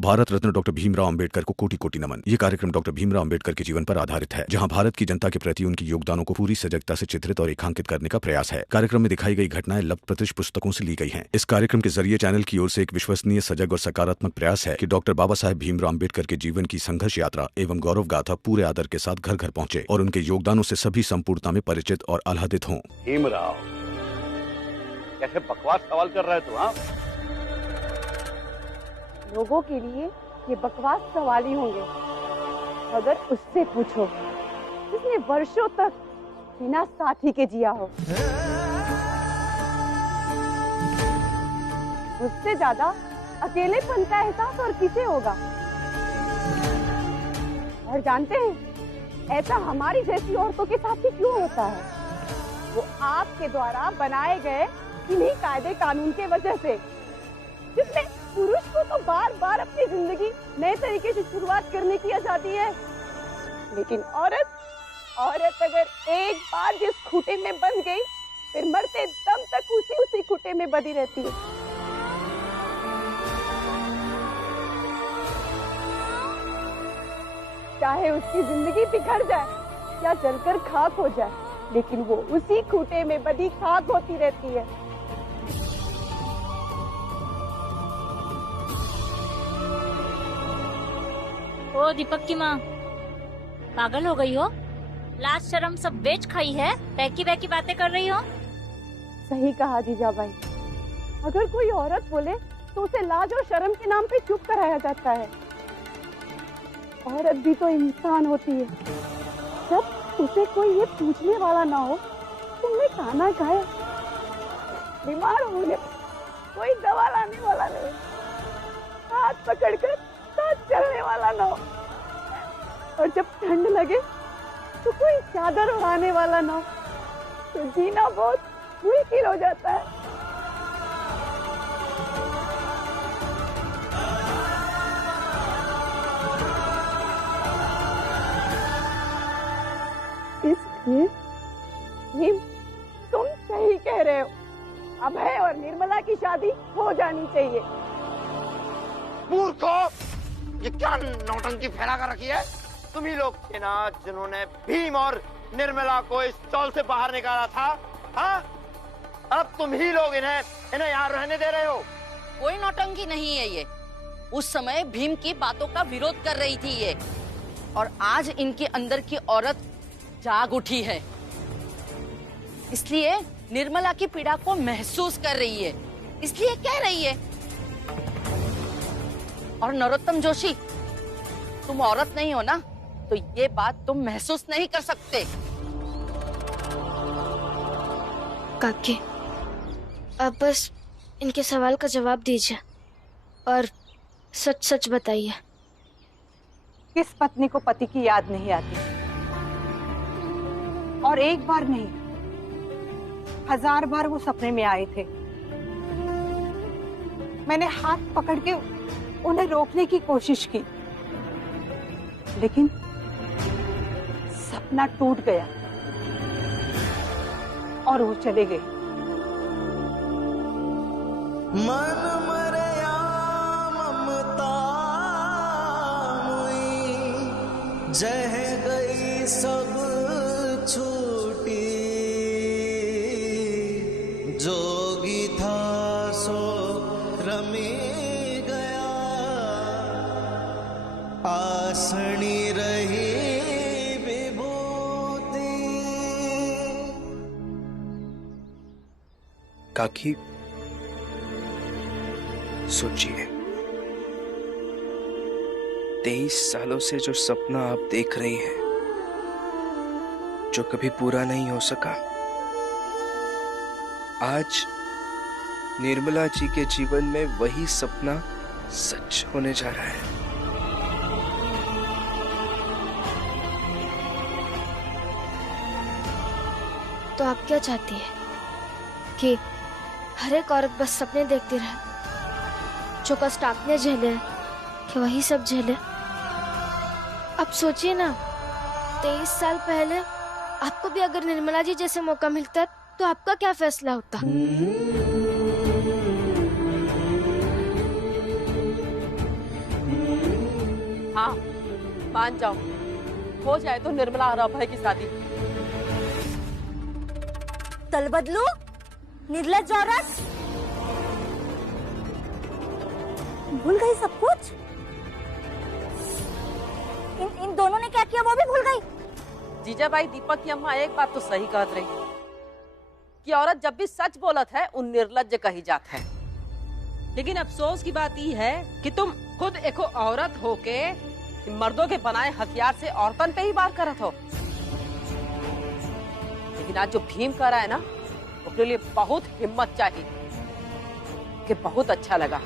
Bharat Ratna doctor Bhimrao Ambedkar को कोटि कोटि नमन। ये कार्यक्रम डॉक्टर भीमराव अंबेडकर के जीवन पर आधारित है, जहां भारत की जनता के प्रति उनके योगदानों को पूरी सजगता से चित्रित और रेखांकित करने का प्रयास है। कार्यक्रम में दिखाई गई घटनाएं लब्ध पुस्तकों से ली गई हैं। इस कार्यक्रम के जरिए चैनल की ओर से एक विश्वसनीय, सजग और सकारात्मक प्रयास है कि डॉक्टर बाबा साहेब भीमराव अंबेडकर के जीवन की संघर्ष यात्रा एवं गौरव गाथा पूरे आदर के साथ घर घर पहुंचे और उनके योगदानों से सभी संपूर्णता में परिचित और आह्लादित हों। भीमराव, कैसे बकवास सवाल कर रहे तू? हाँ, लोगों के लिए ये बकवास सवाल ही होंगे। अगर उससे पूछो जिसने वर्षों तक बिना साथी के जिया हो, उससे ज्यादा अकेलेपन का एहसास और किसे होगा? और जानते हैं ऐसा हमारी जैसी औरतों के साथ ही क्यों होता है? वो आपके द्वारा बनाए गए इन्हीं कायदे कानून के वजह से, जिसमें पुरुष को तो बार बार अपनी जिंदगी नए तरीके से शुरुआत करने की आजादी है, लेकिन औरत अगर एक बार जिस खूंटे में बंध गई, फिर मरते दम तक उसी खूंटे में बंधी रहती है। चाहे उसकी जिंदगी बिखर जाए या जलकर खाक हो जाए, लेकिन वो उसी खूंटे में बंधी खाक होती रहती है। ओ दीपक की माँ, पागल हो गई हो? लाज शर्म सब बेच खाई है, बहकी बहकी बातें कर रही हो। सही कहा जीजाबाई, अगर कोई औरत बोले तो उसे लाज और शर्म के नाम पे चुप कराया जाता है। औरत भी तो इंसान होती है। जब उसे कोई ये पूछने वाला ना हो, तुमने खाना खाया? बीमार होने कोई दवा लाने वाला नहीं, हाथ पकड़कर साथ चलने वाला ना हो, और जब ठंड लगे तो कोई चादर उड़ाने वाला ना हो, तो जीना बहुत मुश्किल हो जाता है। इसलिए तुम सही कह रहे हो, अभय और निर्मला की शादी हो जानी चाहिए। मूर्खो, ये क्या नौटंकी फैला कर रखी है? तुम ही लोग थे ना जिन्होंने भीम और निर्मला को इस चौल से बाहर निकाला था? हाँ, अब तुम ही लोग इन्हें यहाँ रहने दे रहे हो। कोई नौटंकी नहीं है ये। उस समय भीम की बातों का विरोध कर रही थी ये, और आज इनके अंदर की औरत जाग उठी है, इसलिए निर्मला की पीड़ा को महसूस कर रही है, इसलिए कह रही है। और नरोत्तम जोशी, तुम औरत नहीं हो ना, तो ये बात तुम महसूस नहीं कर सकते। काकी, अब बस इनके सवाल का जवाब दीजिए और सच सच बताइए। किस पत्नी को पति की याद नहीं आती? और एक बार नहीं, 1000 बार वो सपने में आए थे। मैंने हाथ पकड़ के उन्हें रोकने की कोशिश की, लेकिन सपना टूट गया और वो चले गए। मन मरया ममता मुई, जह गई सब छूटी, जोगी था सो रमी गया, आसनी रही विभूति। काकी, सोचिए, 23 सालों से जो सपना आप देख रही हैं, जो कभी पूरा नहीं हो सका, आज निर्मला जी के जीवन में वही सपना सच होने जा रहा है। तो आप क्या चाहती है कि हर एक औरत बस सपने देखती रहे? जो कष्ट आपने झेले कि वही सब झेले? अब सोचिए ना, 23 साल पहले आपको भी अगर निर्मला जी जैसे मौका मिलता तो आपका क्या फैसला होता? हाँ मान जाओ, हो जाए तो निर्मला और अभय की शादी। तल बदलू, निर्लज्ज औरत, भूल गई सब कुछ। इन दोनों ने क्या किया वो भी भूल गई। जीजाबाई, दीपक की अम्मा एक बात तो सही कहत रही कि औरत जब भी सच बोलत है उन निर्लज्ज कही जात है। लेकिन अफसोस की बात ये है कि तुम खुद एको औरत होके मर्दों के बनाए हथियार से औरतन पे ही वार करत हो। लेकिन आज जो भीम कर रहा है ना, उसके लिए बहुत हिम्मत चाहिए। कि बहुत अच्छा लगा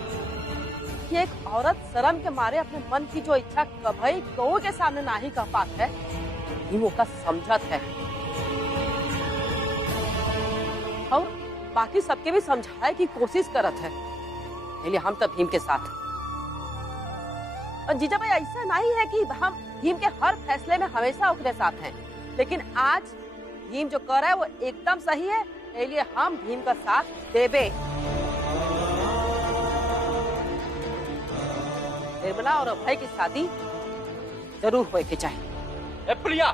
कि एक औरत शर्म के मारे अपने मन की जो इच्छा कभी कहो के सामने ना ही कह पात है, भीम का समझत है और बाकी सबके भी समझाए की कोशिश करत है। इसलिए हम तो भीम के साथ। और जीजा भाई, ऐसा नहीं है कि हम भीम के हर फैसले में हमेशा उसके साथ हैं, लेकिन आज भीम जो कर रहा है वो एकदम सही है, इसलिए हम भीम का साथ देबे। निर्मला और अभय की शादी जरूर होए के चाहिए। प्रिया,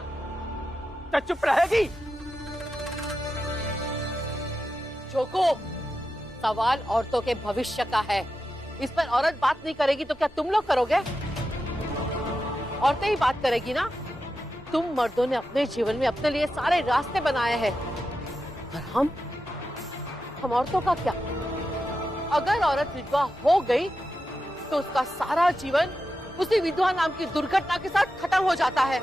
तो चुप रहेगी? चोको, सवाल औरतों के भविष्य का है, इस पर औरत बात नहीं करेगी तो क्या तुम लोग करोगे? औरतें ही बात करेगी ना। तुम मर्दों ने अपने जीवन में अपने लिए सारे रास्ते बनाए हैं, और हम औरतों का क्या? अगर औरत विधवा हो गई तो उसका सारा जीवन उसी विधवा नाम की दुर्घटना के साथ खत्म हो जाता है।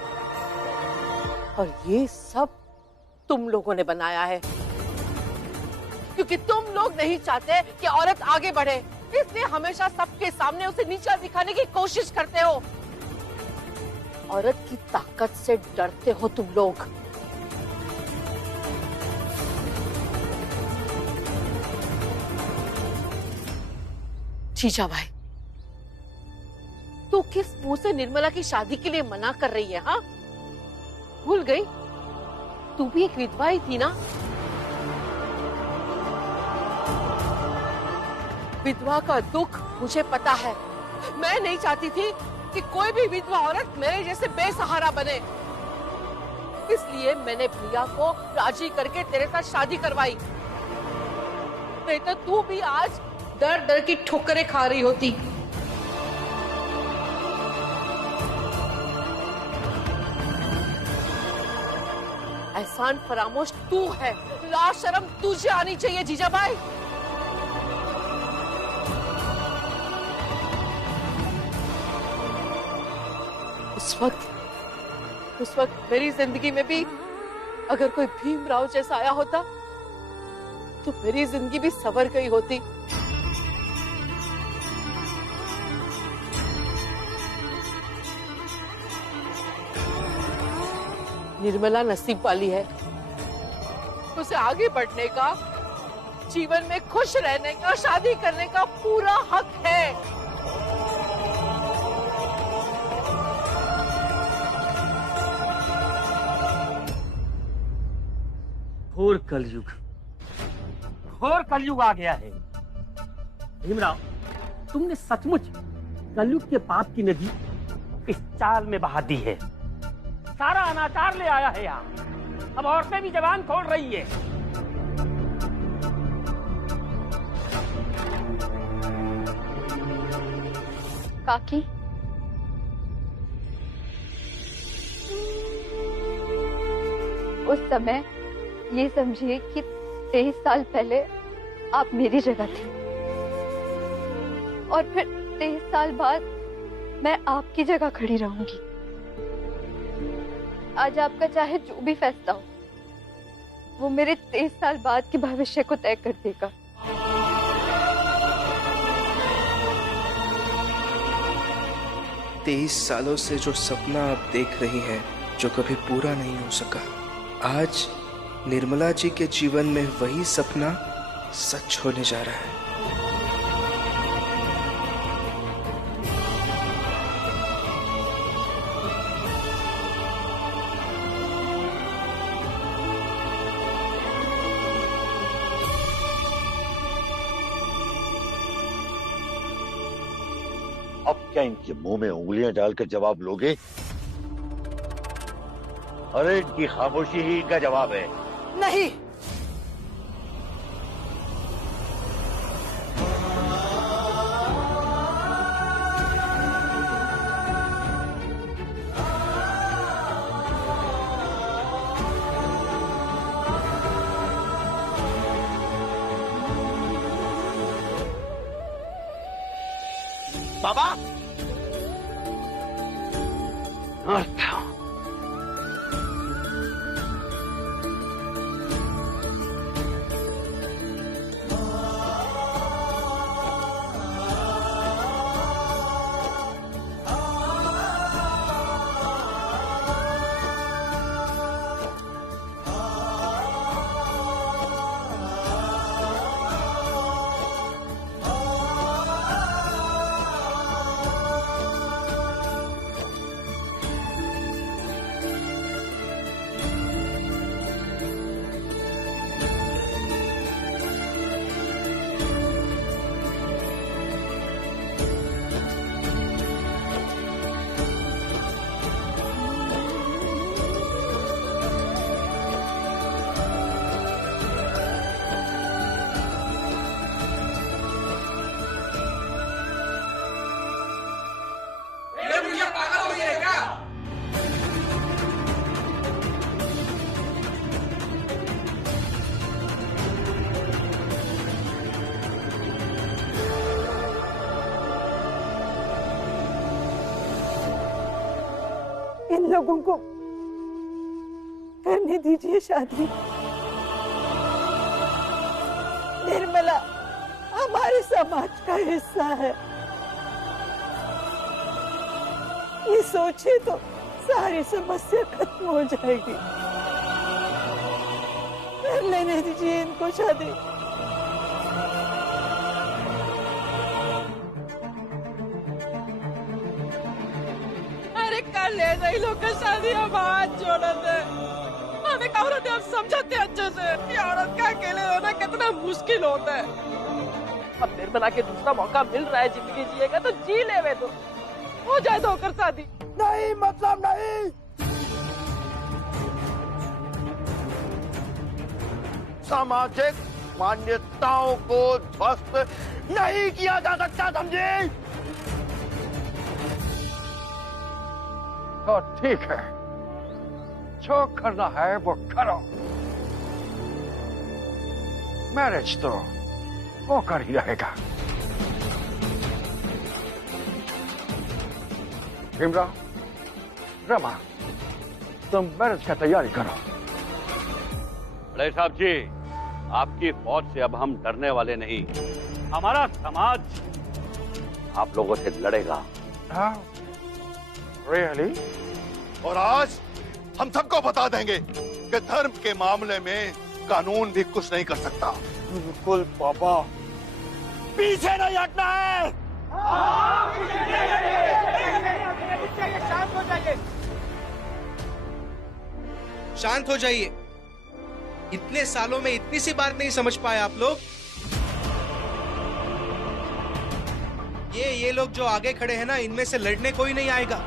और ये सब तुम लोगों ने बनाया है, क्योंकि तुम लोग नहीं चाहते कि औरत आगे बढ़े, इसलिए हमेशा सबके सामने उसे नीचा दिखाने की कोशिश करते हो। औरत की ताकत से डरते हो तुम लोग। जीजा भाई, तू किस मुंह से निर्मला की शादी के लिए मना कर रही है? हाँ, भूल गई? तू भी एक विधवा ही थी ना। विधवा का दुख मुझे पता है। मैं नहीं चाहती थी कि कोई भी विधवा औरत मेरे जैसे बेसहारा बने, इसलिए मैंने प्रिया को राजी करके तेरे साथ शादी करवाई। नहीं तो तू भी आज दर दर की ठोकरें खा रही होती। एहसान फरामोश तू है, लाज शर्म तुझे आनी चाहिए जीजा भाई। उस वक्त मेरी जिंदगी में भी अगर कोई भीमराव जैसा आया होता तो मेरी जिंदगी भी संवर गई होती। निर्मला नसीब वाली है, उसे आगे बढ़ने का, जीवन में खुश रहने का, शादी करने का पूरा हक है। घोर कलयुग आ गया है। भीमराव, तुमने सचमुच कलयुग के पाप की नदी इस चाल में बहा दी है। सारा अनाचार ले आया है यहाँ। अब औरतें भी जबान खोल रही है। काकी, उस समय ये समझिए कि 23 साल पहले आप मेरी जगह थी, और फिर 23 साल बाद मैं आपकी जगह खड़ी रहूंगी। आज आपका चाहे जो भी फैसला हो, वो मेरे 23 साल बाद के भविष्य को तय कर देगा। तेईस सालों से जो सपना आप देख रही हैं, जो कभी पूरा नहीं हो सका, आज निर्मला जी के जीवन में वही सपना सच होने जा रहा है। अब क्या इनके मुंह में उंगलियां डालकर जवाब लोगे? अरे इनकी खामोशी ही इनका जवाब है। नहीं, बाबा इन लोगों को करने दीजिए शादी। निर्मला हमारे समाज का हिस्सा है। ये सोचे तो सारी समस्या खत्म हो जाएगी। कर लेने दीजिए इनको शादी। अरे कर ले नहीं लोग का शादी, हम हाथ जोड़ते हमें औरत आप समझाते अच्छे से कि औरत का अकेले रहना कितना मुश्किल होता है। अब निर्मला के दूसरा मौका मिल रहा है जिंदगी जिएगा तो जी ले वे, तो हो जाए तो होकर शादी। नहीं, मतलब नहीं। सामाजिक मान्यताओं को ध्वस्त नहीं किया जा सकता, समझे? तो ठीक है, जो करना है वो करो। मैरिज तो होकर ही रहेगा। भीमराव, रमा, तुम मैरिज की तैयारी करो। बड़े साहब जी, आपकी फौज से अब हम डरने वाले नहीं। हमारा समाज आप लोगों से लड़ेगा। हाँ, रियली? और आज हम सबको बता देंगे कि धर्म के मामले में कानून भी कुछ नहीं कर सकता। बिल्कुल पापा, पीछे नहीं हटना है। शांत हो जाइए, शांत हो जाइए। इतने सालों में इतनी सी बात नहीं समझ पाए आप लोग? ये लोग जो आगे खड़े हैं ना, इनमें से लड़ने कोई नहीं आएगा।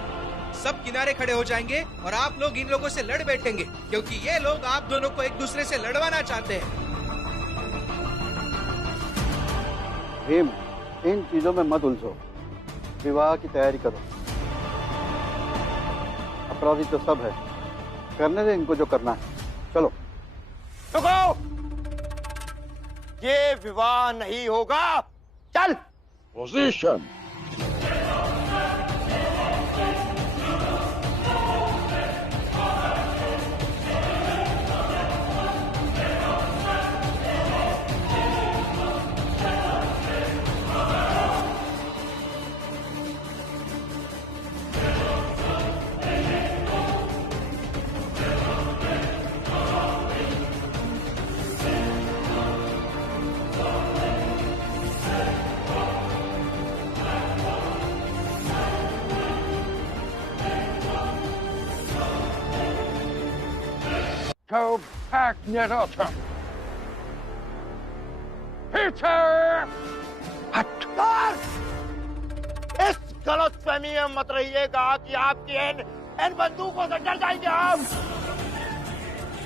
सब किनारे खड़े हो जाएंगे और आप लोग इन लोगों से लड़ बैठेंगे, क्योंकि ये लोग आप दोनों को एक दूसरे से लड़वाना चाहते हैं। भीम, इन चीजों में मत उलझो, विवाह की तैयारी करो। अपराधी तो सब है, करने दे इनको जो करना है। चलो। रुको, ये विवाह नहीं होगा। चल। पोजीशन। Go back, Naruto. पीछे हट। इस गलतफहमी में मत रहिएगा कि आपकी इन बंदूकों से डर जाएंगे हम।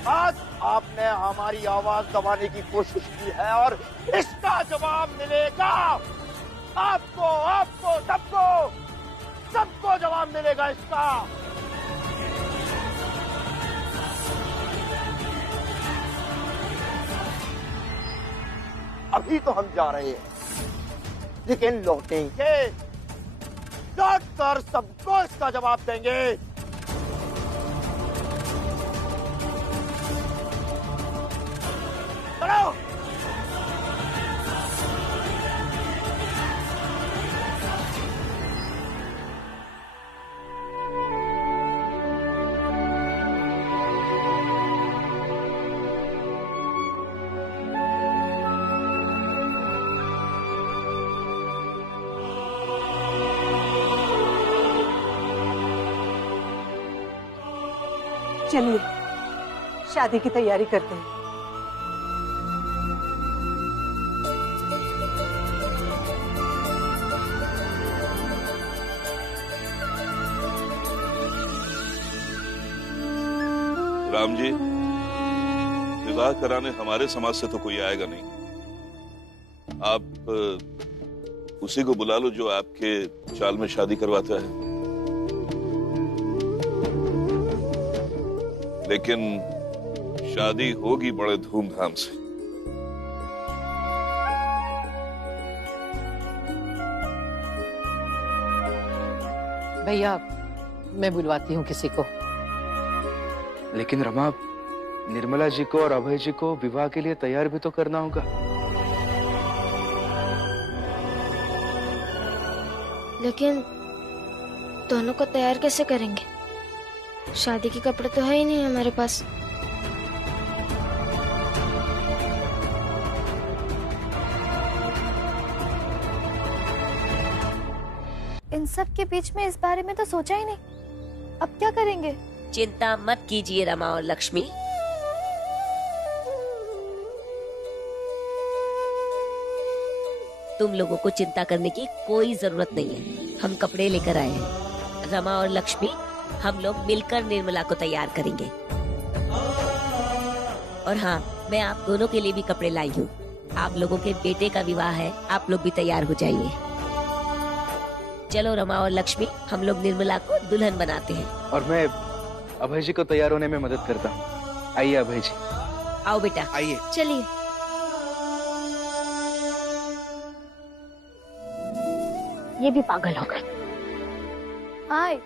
आज आपने हमारी आवाज दबाने की कोशिश की है और इसका जवाब मिलेगा आपको, आपको, सबको जवाब मिलेगा इसका। अभी तो हम जा रहे हैं, लेकिन लौटेंगे, लौट कर सबको इसका जवाब देंगे। चलो। चलिए शादी की तैयारी करते हैं। राम जी, विवाह कराने हमारे समाज से तो कोई आएगा नहीं। आप उसी को बुला लो जो आपके चाल में शादी करवाता है। लेकिन शादी होगी बड़े धूमधाम से। भैया मैं बुलवाती हूँ किसी को। लेकिन रमा, निर्मला जी को और अभय जी को विवाह के लिए तैयार भी तो करना होगा। लेकिन दोनों को तैयार कैसे करेंगे? शादी के कपड़े तो है ही नहीं हमारे पास। इन सब के बीच में इस बारे में तो सोचा ही नहीं। अब क्या करेंगे? चिंता मत कीजिए रमा और लक्ष्मी। तुम लोगों को चिंता करने की कोई जरूरत नहीं है। हम कपड़े लेकर आए हैं। रमा और लक्ष्मी, हम लोग मिलकर निर्मला को तैयार करेंगे। और हाँ, मैं आप दोनों के लिए भी कपड़े लाई हूँ। आप लोगों के बेटे का विवाह है, आप लोग भी तैयार हो जाइए। चलो रमा और लक्ष्मी, हम लोग निर्मला को दुल्हन बनाते हैं। और मैं अभय जी को तैयार होने में मदद करता हूँ। आइए अभय जी। आओ बेटा, आइए। चलिए। ये भी पागल हो गए। आए,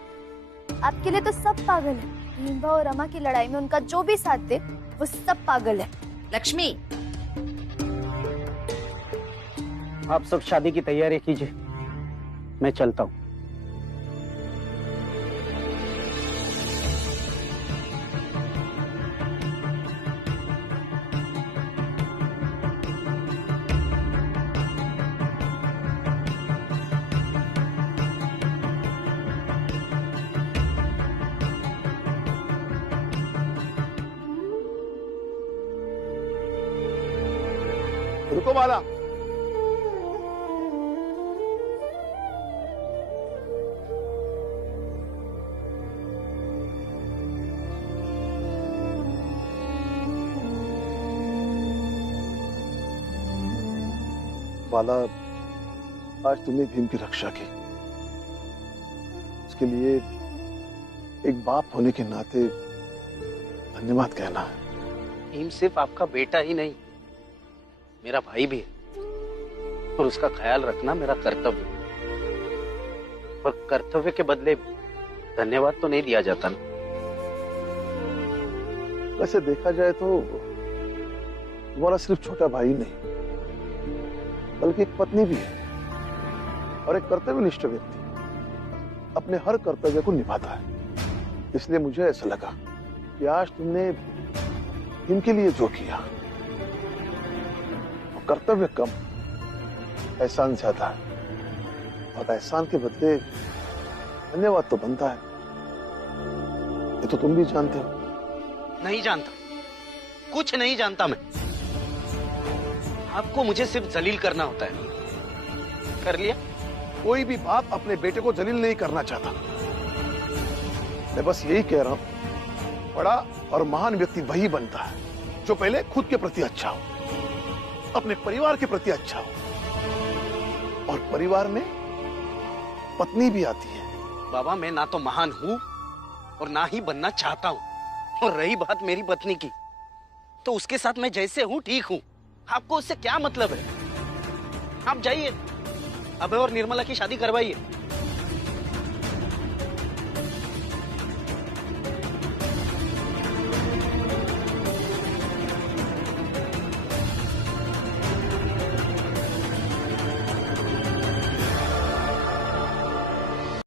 आपके लिए तो सब पागल है। भीमभा और रमा की लड़ाई में उनका जो भी साथ दे वो सब पागल है। लक्ष्मी, आप सब शादी की तैयारी कीजिए, मैं चलता हूँ। रुको बाला, बाला, आज तुमने भीम की रक्षा की। उसके लिए एक बाप होने के नाते धन्यवाद कहना है। भीम सिर्फ आपका बेटा ही नहीं, मेरा भाई भी है और उसका ख्याल रखना मेरा कर्तव्य है। पर कर्तव्य के बदले धन्यवाद तो नहीं दिया जाता ना। वैसे देखा जाए तो तुम्हारा सिर्फ छोटा भाई नहीं बल्कि एक पत्नी भी है और एक कर्तव्यनिष्ठ व्यक्ति अपने हर कर्तव्य को निभाता है। इसलिए मुझे ऐसा लगा कि आज तुमने इनके लिए जो किया वो कर्तव्य कम, एहसान ज्यादा है। और एहसान के बदले धन्यवाद तो बनता है। ये तो तुम भी जानते हो। नहीं जानता, कुछ नहीं जानता मैं। आपको मुझे सिर्फ जलील करना होता है। कर लिया? कोई भी बाप अपने बेटे को जलील नहीं करना चाहता। मैं बस यही कह रहा हूं, बड़ा और महान व्यक्ति वही बनता है जो पहले खुद के प्रति अच्छा हो, अपने परिवार के प्रति अच्छा हो, और परिवार में पत्नी भी आती है। बाबा, मैं ना तो महान हूं और ना ही बनना चाहता हूं। और रही बात मेरी पत्नी की, तो उसके साथ मैं जैसे हूं ठीक हूं। आपको उससे क्या मतलब है? आप जाइए, अभय और निर्मला की शादी करवाइए।